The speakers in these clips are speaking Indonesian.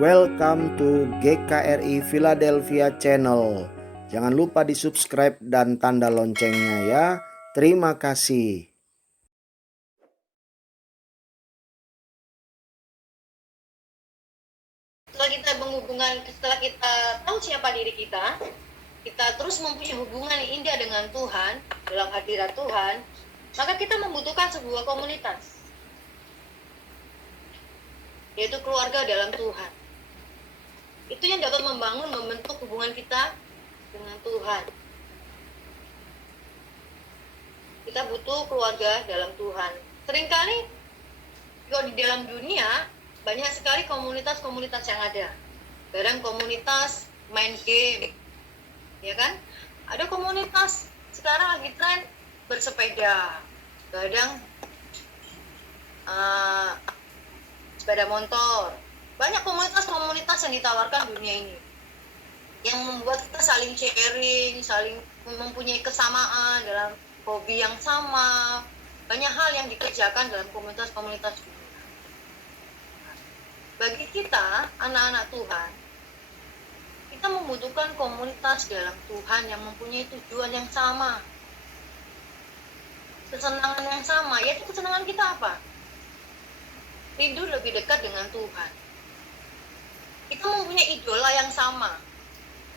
Welcome to GKRI Philadelphia Channel. Jangan lupa di subscribe dan tanda loncengnya ya. Terima kasih. Setelah kita tahu siapa diri kita terus mempunyai hubungan yang indah dengan Tuhan, dalam hadirat Tuhan, maka kita membutuhkan sebuah komunitas, yaitu keluarga dalam Tuhan. Itu yang dapat membentuk hubungan kita dengan Tuhan. Kita butuh keluarga dalam Tuhan. Seringkali kalau di dalam dunia banyak sekali komunitas-komunitas yang ada. Kadang komunitas main game, ya kan? Ada komunitas sekarang lagi tren bersepeda, kadang sepeda motor. Banyak komunitas-komunitas yang ditawarkan dunia ini, yang membuat kita saling sharing, saling mempunyai kesamaan dalam hobi yang sama. Banyak hal yang dikerjakan dalam komunitas-komunitas dunia. Bagi kita, anak-anak Tuhan, kita membutuhkan komunitas dalam Tuhan yang mempunyai tujuan yang sama, kesenangan yang sama. Yaitu kesenangan kita apa? Rindu lebih dekat dengan Tuhan. Kita mempunyai idola yang sama.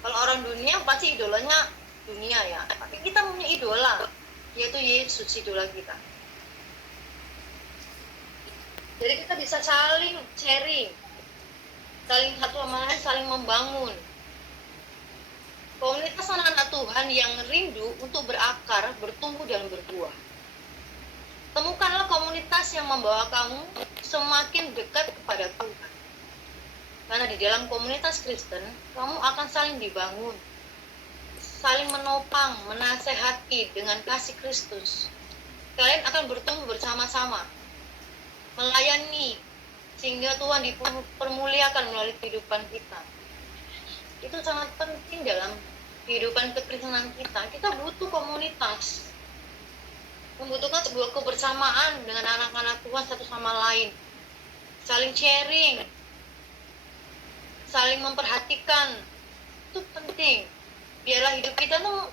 Kalau orang dunia pasti idolanya dunia ya, tapi kita mempunyai idola, yaitu Yesus, idola kita. Jadi kita bisa saling sharing, saling satu sama lain, saling membangun. Komunitas anak-anak Tuhan yang rindu untuk berakar, bertumbuh dan berbuah. Temukanlah komunitas yang membawa kamu semakin dekat kepada Tuhan. Karena di dalam komunitas Kristen, kamu akan saling dibangun, saling menopang, menasehati dengan kasih Kristus. Kalian akan bertumbuh bersama-sama, melayani, sehingga Tuhan dipermuliakan melalui kehidupan kita. Itu sangat penting dalam kehidupan kekristenan kita. Kita butuh komunitas, membutuhkan sebuah kebersamaan dengan anak-anak Tuhan satu sama lain, saling sharing, saling memperhatikan. Itu penting. Biarlah hidup kita tuh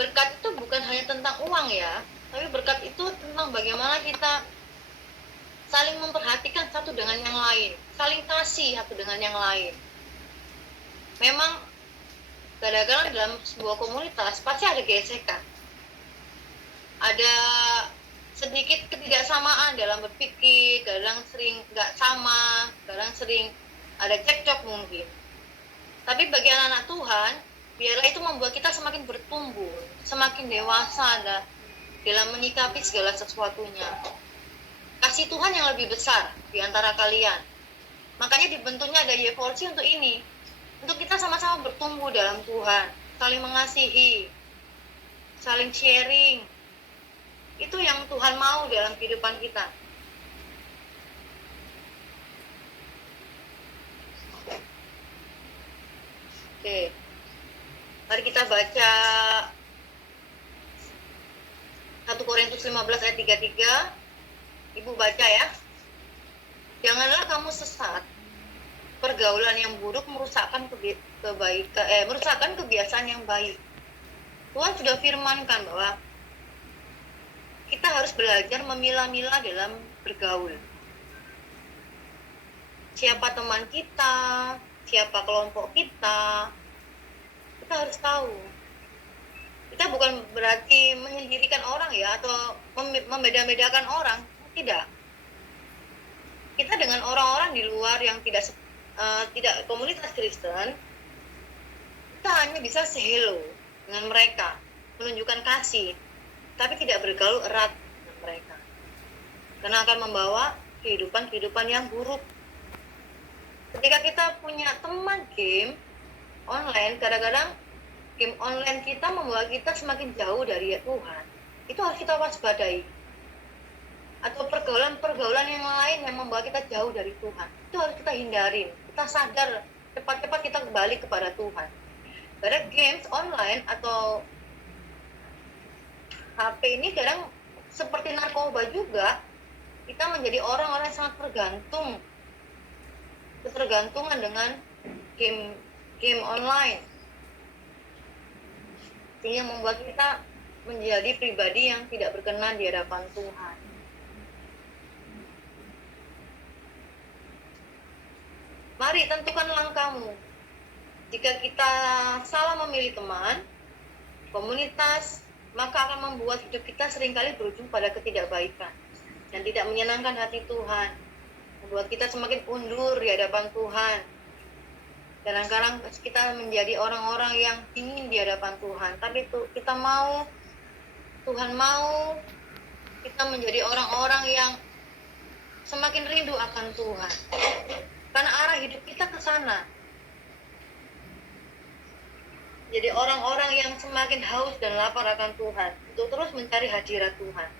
berkat itu bukan hanya tentang uang ya, tapi berkat itu tentang bagaimana kita saling memperhatikan satu dengan yang lain, saling kasih satu dengan yang lain. Memang kadang-kadang dalam sebuah komunitas pasti ada gesekan, ada sedikit ketidaksamaan dalam berpikir, kadang sering nggak sama, kadang sering ada cekcok mungkin. Tapi bagi anak-anak Tuhan, biarlah itu membuat kita semakin bertumbuh, semakin dewasa dalam menyikapi segala sesuatunya. Kasih Tuhan yang lebih besar di antara kalian. Makanya dibentuknya ada Y4C untuk ini, untuk kita sama-sama bertumbuh dalam Tuhan, saling mengasihi, saling sharing. Itu yang Tuhan mau dalam kehidupan kita. Oke, mari kita baca 1 Korintus 15 ayat 33. Ibu baca ya. Janganlah kamu sesat. Pergaulan yang buruk merusakkan kebiasaan yang baik. Tuhan sudah firmankan bahwa kita harus belajar memilah-milah dalam bergaul. Siapa teman kita, siapa kelompok kita harus tahu. Kita bukan berarti menyendirikan orang ya, atau membeda-bedakan orang, tidak. Kita dengan orang-orang di luar yang tidak komunitas Kristen, kita hanya bisa say hello dengan mereka, menunjukkan kasih, tapi tidak bergaul erat dengan mereka, karena akan membawa kehidupan yang buruk. Ketika kita punya teman game online, kadang-kadang game online kita membawa kita semakin jauh dari Tuhan. Itu harus kita waspadai. Atau pergaulan yang lain yang membawa kita jauh dari Tuhan, itu harus kita hindarin. Kita sadar, cepat-cepat kita kembali kepada Tuhan. Karena games online atau HP ini kadang seperti narkoba juga. Kita menjadi orang-orang yang sangat tergantung ketergantungan dengan game online, sehingga membuat kita menjadi pribadi yang tidak berkenan di hadapan Tuhan. Mari tentukan langkahmu. Jika kita salah memilih teman, komunitas, maka akan membuat hidup kita seringkali berujung pada ketidakbaikan dan tidak menyenangkan hati Tuhan, membuat kita semakin undur di hadapan Tuhan. Kadang-kadang kita menjadi orang-orang yang dingin di hadapan Tuhan, tapi kita mau, Tuhan mau kita menjadi orang-orang yang semakin rindu akan Tuhan, karena arah hidup kita ke sana. Jadi orang-orang yang semakin haus dan lapar akan Tuhan, untuk terus mencari hadirat Tuhan.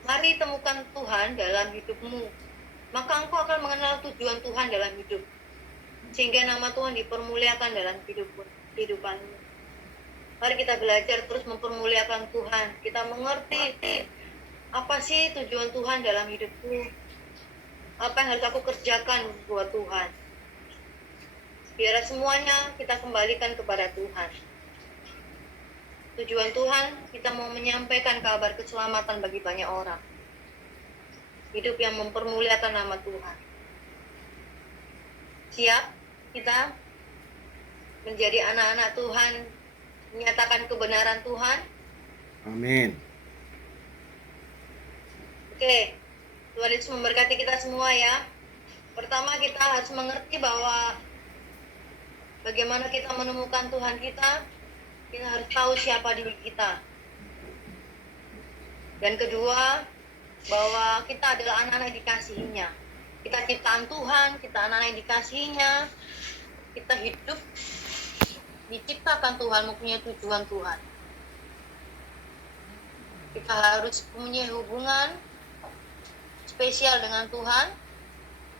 Mari temukan Tuhan dalam hidupmu, maka engkau akan mengenal tujuan Tuhan dalam hidup, sehingga nama Tuhan dipermuliakan dalam kehidupanmu. Mari kita belajar terus mempermuliakan Tuhan. Kita mengerti apa sih tujuan Tuhan dalam hidupku, apa yang harus aku kerjakan buat Tuhan. Biar semuanya kita kembalikan kepada Tuhan. Tujuan Tuhan, kita mau menyampaikan kabar keselamatan bagi banyak orang. Hidup yang mempermuliakan nama Tuhan. Siap kita menjadi anak-anak Tuhan, menyatakan kebenaran Tuhan? Amin. Oke, Tuhan Yesus memberkati kita semua ya. Pertama, kita harus mengerti bahwa bagaimana kita menemukan Tuhan kita harus tahu siapa diri kita. Dan kedua, bahwa kita adalah anak-anak yang dikasihinya. Kita ciptaan Tuhan, kita anak-anak yang dikasihinya. Kita hidup diciptakan Tuhan, mempunyai tujuan Tuhan. Kita harus punya hubungan spesial dengan Tuhan.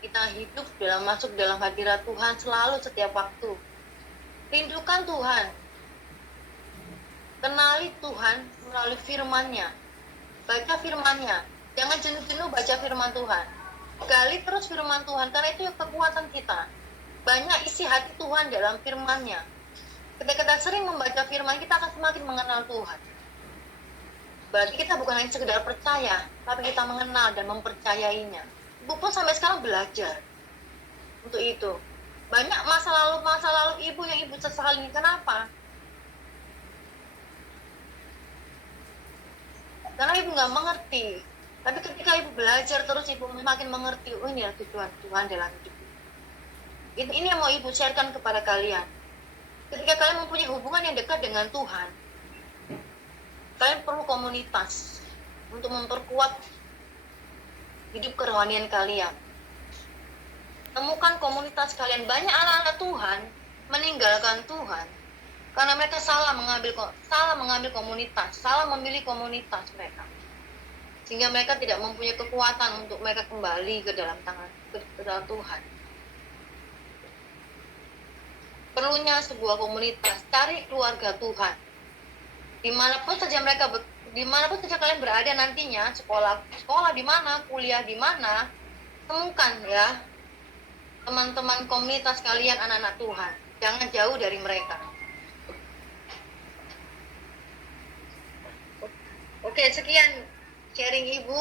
Kita hidup masuk dalam hadirat Tuhan selalu, setiap waktu. Rindukan Tuhan. Kenali Tuhan melalui firman-Nya. Baca firman-Nya. Jangan jenuh-jenuh baca firman Tuhan. Gali terus firman Tuhan, karena itu kekuatan kita. Banyak isi hati Tuhan dalam firman-Nya. Ketika kita sering membaca firman, kita akan semakin mengenal Tuhan. Berarti kita bukan hanya sekedar percaya, tapi kita mengenal dan mempercayainya. Ibu pun sampai sekarang belajar untuk itu. Banyak masa lalu ibu yang ibu sesali. Kenapa? Karena ibu nggak mengerti. Tapi ketika ibu belajar terus, ibu semakin mengerti. Oh, ini tujuan Tuhan dalam hidup. Ini yang mau ibu sharekan kepada kalian. Ketika kalian mempunyai hubungan yang dekat dengan Tuhan, kalian perlu komunitas untuk memperkuat hidup kerohanian kalian. Temukan komunitas kalian. Banyak anak-anak Tuhan meninggalkan Tuhan karena mereka salah mengambil komunitas, salah memilih komunitas mereka, sehingga mereka tidak mempunyai kekuatan untuk mereka kembali ke dalam Tuhan. Perlunya sebuah komunitas. Cari keluarga Tuhan. Dimanapun saja kalian berada nantinya, sekolah di mana, kuliah di mana, temukan ya teman-teman komunitas kalian, anak-anak Tuhan. Jangan jauh dari mereka. Oke, sekian sharing ibu.